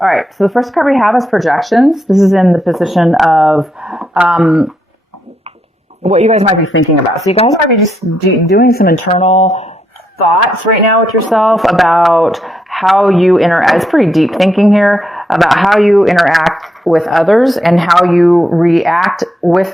All right, so the first card we have is projections. This is in the position of what you guys might be thinking about. So you guys might be just doing some internal thoughts right now with yourself about how you interact. It's pretty deep thinking here about how you interact with others and how you react when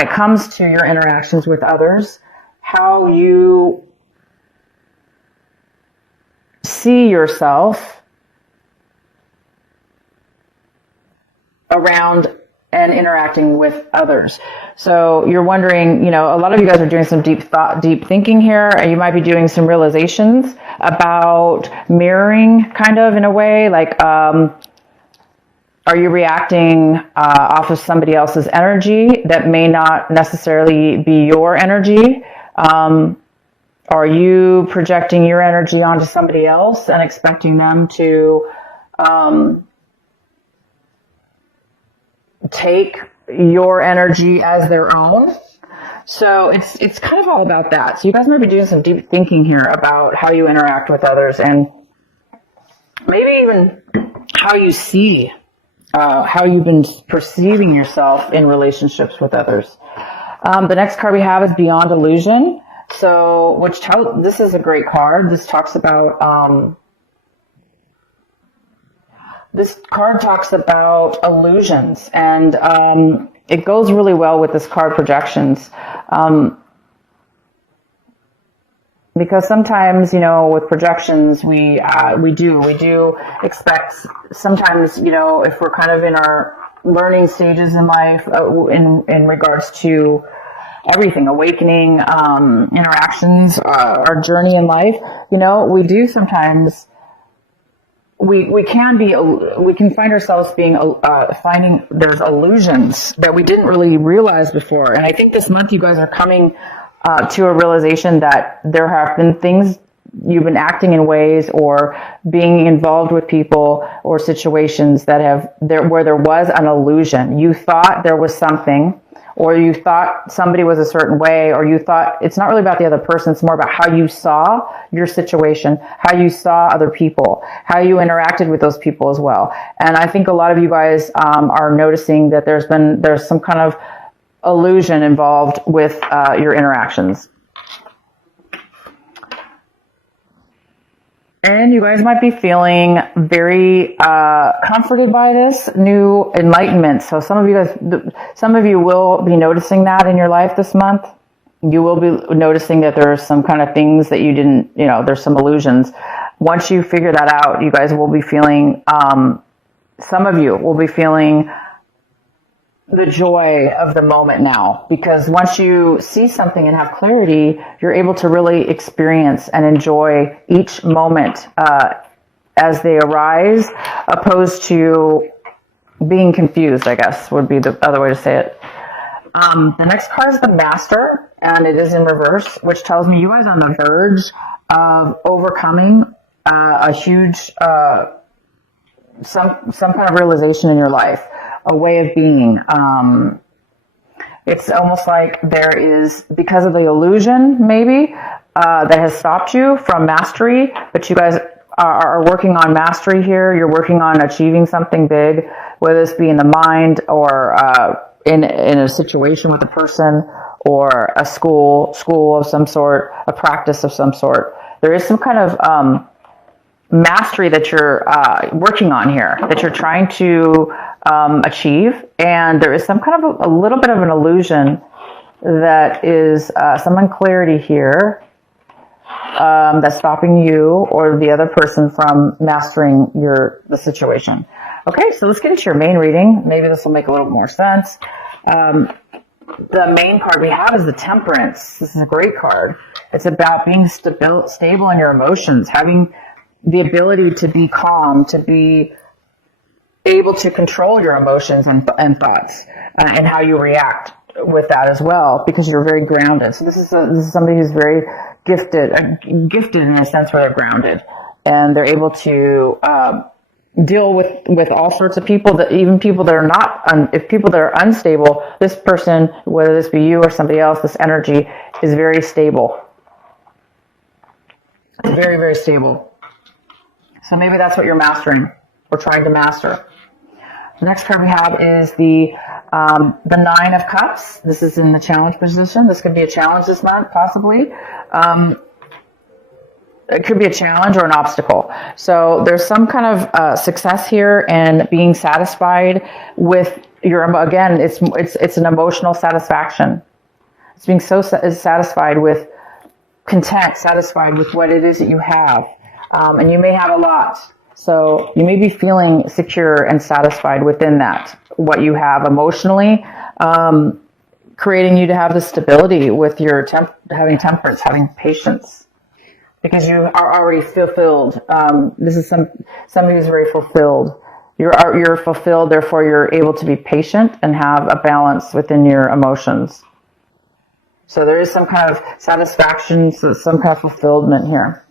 it comes to your interactions with others, how you see yourself around and interacting with others. So you're wondering, a lot of you guys are doing some deep thinking here, and you might be doing some realizations about mirroring, kind of in a way, like, are you reacting off of somebody else's energy that may not necessarily be your energy? Are you projecting your energy onto somebody else and expecting them to take your energy as their own? So it's kind of all about that. So you guys might be doing some deep thinking here about how you interact with others, and maybe even how you see, how you've been perceiving yourself in relationships with others. The next card we have is Beyond Illusion. So, this is a great card. This talks about, this card talks about illusions, and it goes really well with this card, projections. Because sometimes, with projections, we do expect sometimes, if we're kind of in our learning stages in life, in regards to everything, awakening, interactions, our journey in life, we do sometimes, we can find ourselves finding there's illusions that we didn't really realize before. And I think this month you guys are coming to a realization that there have been things you've been acting in ways or being involved with people or situations where there was an illusion. You thought there was something, or you thought somebody was a certain way, or you thought it's not really about the other person. It's more about how you saw your situation, how you saw other people, how you interacted with those people as well. And I think a lot of you guys are noticing that there's some kind of illusion involved with your interactions. And you guys might be feeling very comforted by this new enlightenment. So some of you will be noticing that in your life this month. You will be noticing that there's some kind of things that you didn't, there's some illusions. Once you figure that out, you guys will be feeling, some of you will be feeling the joy of the moment now, because once you see something and have clarity, you're able to really experience and enjoy each moment as they arise, opposed to being confused, I guess would be the other way to say it. The next card is the Master, and it is in reverse, which tells me you guys are on the verge of overcoming a huge, some kind of realization in your life. A way of being. It's almost like there is, because of the illusion maybe, that has stopped you from mastery, but you guys are working on mastery here. You're working on achieving something big, whether this be in the mind or in a situation with a person or a school of some sort, a practice of some sort. There is some kind of mastery that you're working on here, that you're trying to achieve, and there is some kind of a little bit of an illusion that is some unclarity here that's stopping you or the other person from mastering the situation. Okay, so let's get into your main reading. Maybe this will make a little more sense. The main card we have is the Temperance. This is a great card. It's about being stable in your emotions, having the ability to be calm, to be able to control your emotions and thoughts, and how you react with that as well, because you're very grounded. So this is somebody who's very gifted in a sense where they're grounded, and they're able to deal with all sorts of people, that even people that are not, if people that are unstable, this person, whether this be you or somebody else, this energy is very stable. Very, very stable. So maybe that's what you're mastering or trying to master. The next card we have is the Nine of Cups. This is in the challenge position. This could be a challenge this month, possibly. It could be a challenge or an obstacle. So there's some kind of success here and being satisfied with your, again, it's an emotional satisfaction. It's being so satisfied with content, satisfied with what it is that you have. And you may have a lot. So you may be feeling secure and satisfied within that, what you have emotionally, creating you to have the stability with your having temperance, having patience, because you are already fulfilled. This is somebody who's very fulfilled. You're fulfilled, therefore you're able to be patient and have a balance within your emotions. So there is some kind of satisfaction, so some kind of fulfillment here.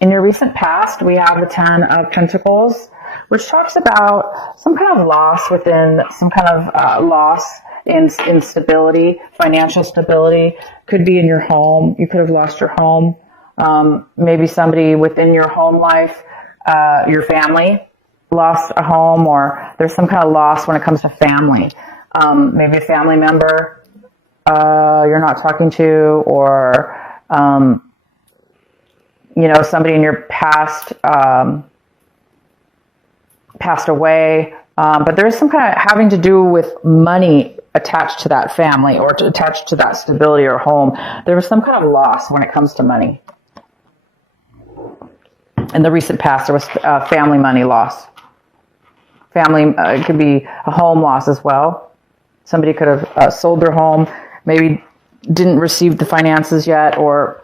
In your recent past, we have the Ten of Pentacles, which talks about some kind of loss within, some kind of loss in stability, financial stability. Could be in your home. You could have lost your home. Maybe somebody within your home life, your family, lost a home, or there's some kind of loss when it comes to family. Maybe a family member you're not talking to, or somebody in your past passed away, but there's some kind of having to do with money attached to that family or attached to that stability or home. There was some kind of loss when it comes to money. In the recent past, there was family money loss. Family, it could be a home loss as well. Somebody could have sold their home, maybe didn't receive the finances yet, or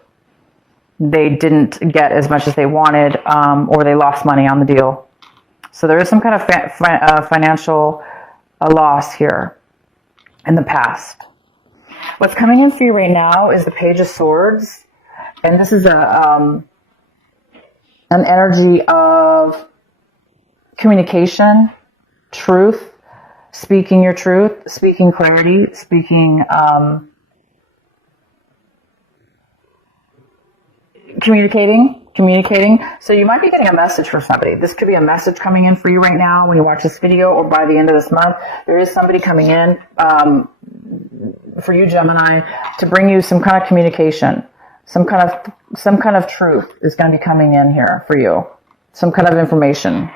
they didn't get as much as they wanted, or they lost money on the deal. So there is some kind of financial loss here in the past. What's coming in for you right now is the Page of Swords. And this is an energy of communication, truth, speaking your truth, speaking clarity, speaking communicating. So you might be getting a message from somebody. This could be a message coming in for you right now when you watch this video, or by the end of this month. There is somebody coming in for you, Gemini, to bring you some kind of communication. Some kind of truth is going to be coming in here for you. Some kind of information.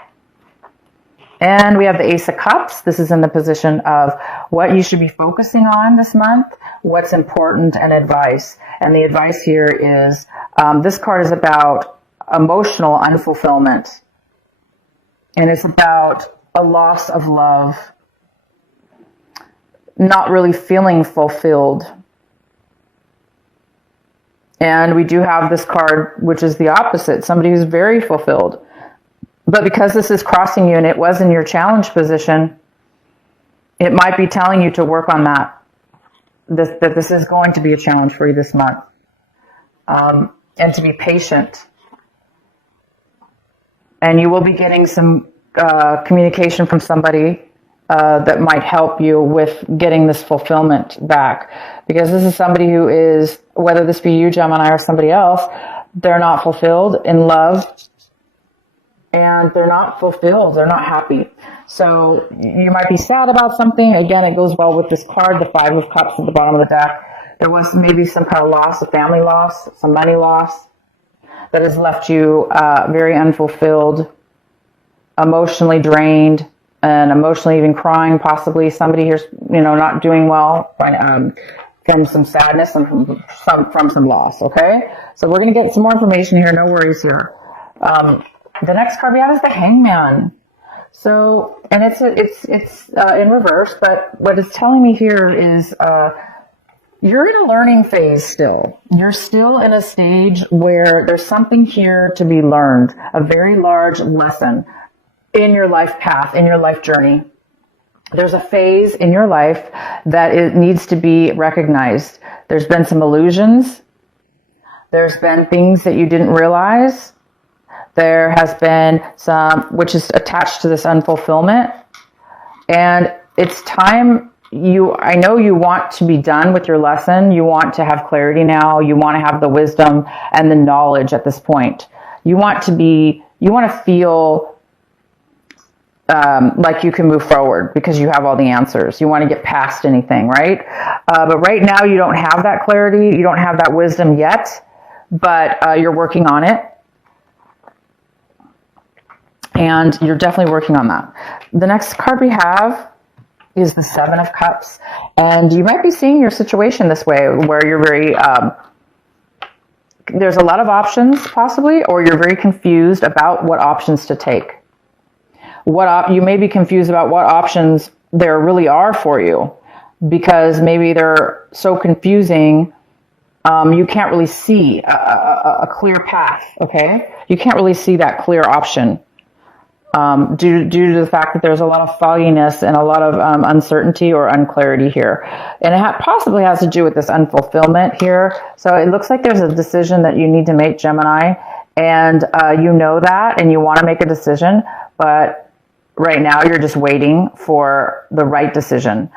And we have the Ace of Cups. This is in the position of what you should be focusing on this month, what's important, and advice. And the advice here is, this card is about emotional unfulfillment. And it's about a loss of love, not really feeling fulfilled. And we do have this card, which is the opposite, somebody who's very fulfilled. But because this is crossing you and it was in your challenge position, it might be telling you to work on that. That this is going to be a challenge for you this month. And to be patient. And you will be getting some communication from somebody that might help you with getting this fulfillment back. Because this is somebody who is, whether this be you, Gemini, or somebody else, they're not fulfilled in love. And they're not fulfilled. They're not happy. So you might be sad about something. Again, it goes well with this card, the Five of Cups at the bottom of the deck. There was maybe some kind of loss, a family loss, some money loss that has left you very unfulfilled, emotionally drained, and emotionally even crying, possibly. Somebody here's, not doing well from some sadness and from some loss, okay? So we're going to get some more information here. No worries here. The next card we have is the Hangman. So, and it's in reverse, but what it's telling me here is you're in a learning phase still. You're still in a stage where there's something here to be learned, a very large lesson in your life path, in your life journey. There's a phase in your life that it needs to be recognized. There's been some illusions. There's been things that you didn't realize. There has been some, which is attached to this unfulfillment. And it's time, I know you want to be done with your lesson. You want to have clarity now. You want to have the wisdom and the knowledge at this point. You want you want to feel like you can move forward because you have all the answers. You want to get past anything, right? But right now you don't have that clarity. You don't have that wisdom yet, but you're working on it. And you're definitely working on that. The next card we have is the Seven of Cups. And you might be seeing your situation this way, where you're very, there's a lot of options possibly, or you're very confused about what options to take. You may be confused about what options there really are for you, because maybe they're so confusing, you can't really see a clear path, okay? You can't really see that clear option due to the fact that there's a lot of fogginess and a lot of uncertainty or unclarity here. And it possibly has to do with this unfulfillment here. So it looks like there's a decision that you need to make, Gemini, and you know that, and you want to make a decision, but right now you're just waiting for the right decision.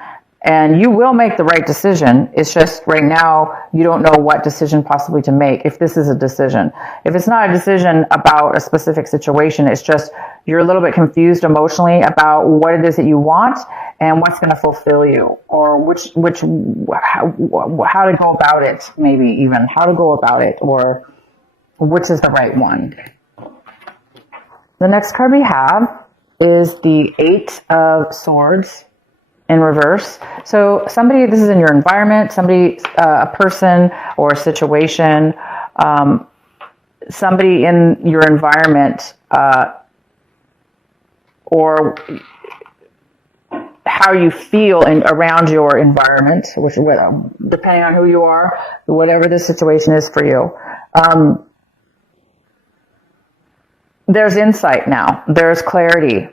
And you will make the right decision. It's just right now you don't know what decision possibly to make, if this is a decision. If it's not a decision about a specific situation, it's just you're a little bit confused emotionally about what it is that you want and what's going to fulfill you, or how to go about it, maybe even how to go about it, or which is the right one. The next card we have is the Eight of Swords in reverse. So this is in your environment, a person or a situation, somebody in your environment, or how you feel around your environment, which, depending on who you are, whatever the situation is for you. There's insight now. There's clarity.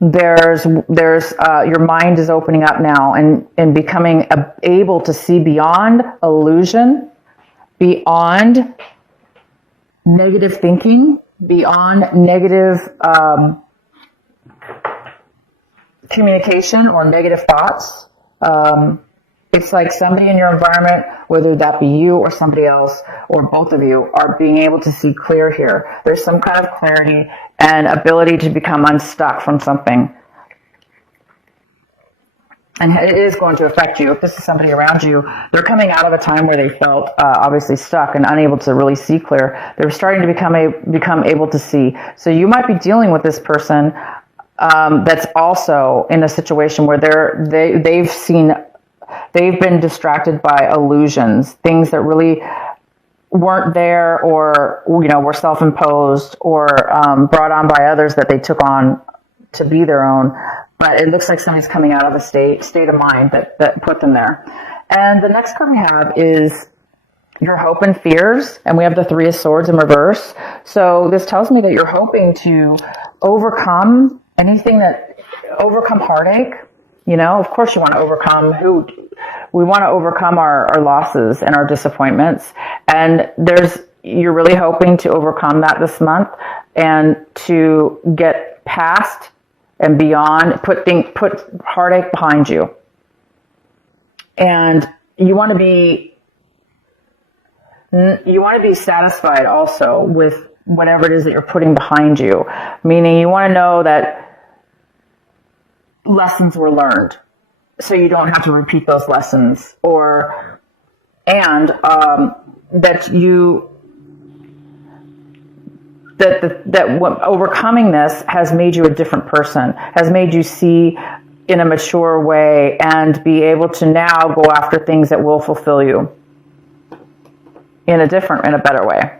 There's your mind is opening up now and becoming able to see beyond illusion, beyond negative thinking, beyond negative communication or negative thoughts. It's like somebody in your environment, whether that be you or somebody else or both of you, are being able to see clear here. There's some kind of clarity and ability to become unstuck from something. And it is going to affect you. If this is somebody around you, they're coming out of a time where they felt obviously stuck and unable to really see clear. They're starting to become able to see. So you might be dealing with this person that's also in a situation where they've been distracted by illusions, things that really weren't there, or were self-imposed or brought on by others that they took on to be their own. But it looks like somebody's coming out of a state of mind that put them there. And the next card we have is your hope and fears, and we have the Three of Swords in reverse. So this tells me that you're hoping to overcome overcome heartache. Of course you want to overcome we want to overcome our losses and our disappointments. And you're really hoping to overcome that this month and to get past and beyond, put heartache behind you. And you want to be satisfied also with whatever it is that you're putting behind you. Meaning you want to know that lessons were learned, so you don't have to repeat those lessons, that overcoming this has made you a different person, has made you see in a mature way and be able to now go after things that will fulfill you in a better way.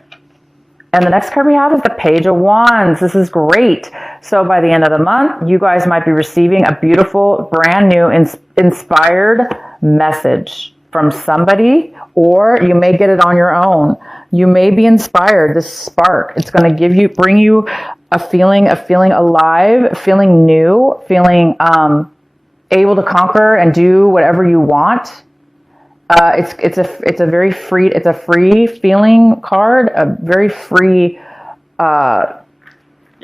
And the next card we have is the Page of Wands. This is great. So by the end of the month, you guys might be receiving a beautiful, brand new, inspired message from somebody, or you may get it on your own. You may be inspired, this spark. It's going to bring you a feeling alive, feeling new, feeling able to conquer and do whatever you want. It's a very free, it's a free feeling card, a very free,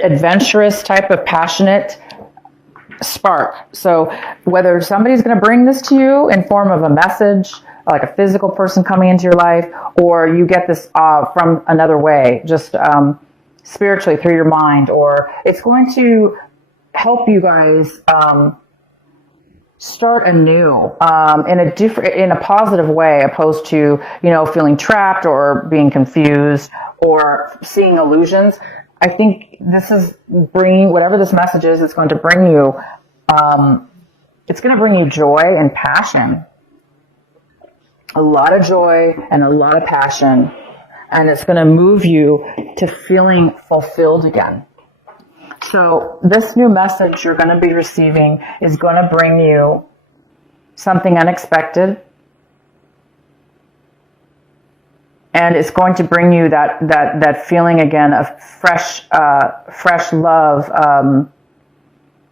adventurous type of passionate spark. So whether somebody's going to bring this to you in form of a message, like a physical person coming into your life, or you get this from another way, just spiritually through your mind, or it's going to help you guys start anew in a positive way, opposed to, you know, feeling trapped or being confused or seeing illusions. I think this is bringing, whatever this message is, it's going to bring you, it's going to bring you joy and passion. A lot of joy and a lot of passion. And it's going to move you to feeling fulfilled again. So this new message you're going to be receiving is going to bring you something unexpected. And it's going to bring you that feeling again of fresh love.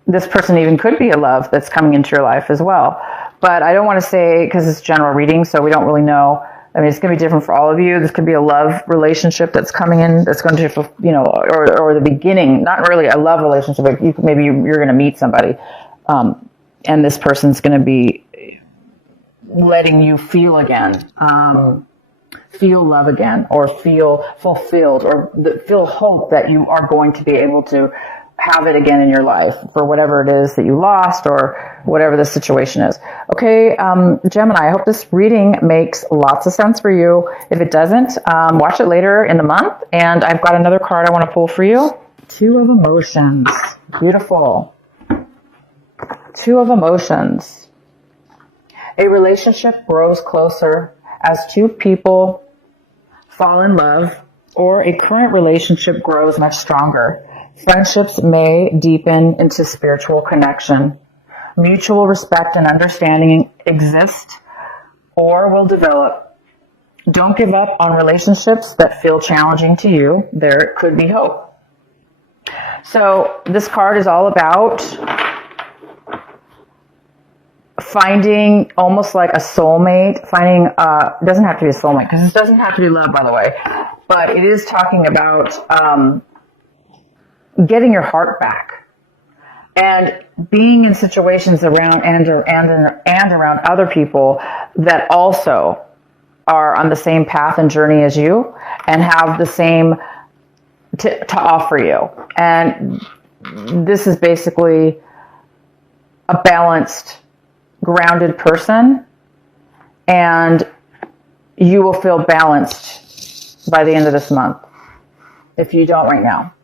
This person even could be a love that's coming into your life as well. But I don't want to say, because it's general reading, so we don't really know. I mean, it's going to be different for all of you. This could be a love relationship that's coming in, that's going to, you know, or the beginning, not really a love relationship, but maybe you're going to meet somebody, and this person's going to be letting you feel again, feel love again, or feel fulfilled, or feel hope that you are going to be able to have it again in your life for whatever it is that you lost or whatever the situation is. Okay, Gemini, I hope this reading makes lots of sense for you. If it doesn't, watch it later in the month. And I've got another card I want to pull for you. Two of Emotions. Beautiful. Two of Emotions. A relationship grows closer as two people fall in love, or a current relationship grows much stronger. Friendships may deepen into spiritual connection. Mutual respect and understanding exist or will develop. Don't give up on relationships that feel challenging to you. There could be hope. So this card is all about finding almost like a soulmate, it doesn't have to be a soulmate, because this doesn't have to be love, by the way, but it is talking about getting your heart back and being in situations around and around other people that also are on the same path and journey as you and have the same to offer you. And this is basically a balanced, grounded person, and you will feel balanced by the end of this month if you don't right now.